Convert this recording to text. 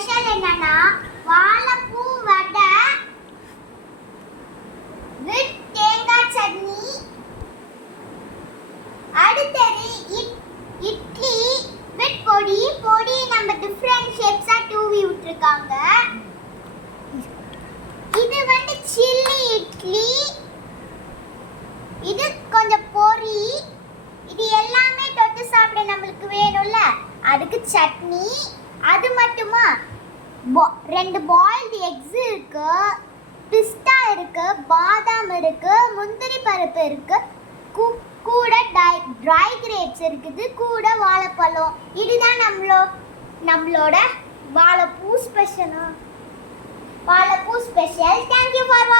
Special என்னன்னா வாழைப்பூ வடை with தேங்காய் சட்னி அடுத்தது இட்லி வித் பொடி. பொடி நம்ம டிஃப்ரெண்ட் ஷேப்ஸாக தூவி விட்டுருக்காங்க. இது வந்து சில்லி இட்லி. இது கொஞ்சம் பொரி இது எல்லாமே தொட்டு சாப்பிட நம்மளுக்கு வேணும்ல. அதுக்கு சட்னி. அது மட்டுமா? ரெண்டு பாயில்டு எக்ஸ் இருக்கு. பிஸ்தா இருக்கு பாதாம் இருக்கு முந்திரி பருப்பு இருக்கு. கூ- கூட ட்ரை கிரேப்ஸ் இருக்குது கூட வாழைப்பழம். இதுதான் நம்மளோ நம்மளோட வாழைப்பூ ஸ்பெஷலா வாழைப்பூ ஸ்பெஷல் தேங்க்யூ ஃபார்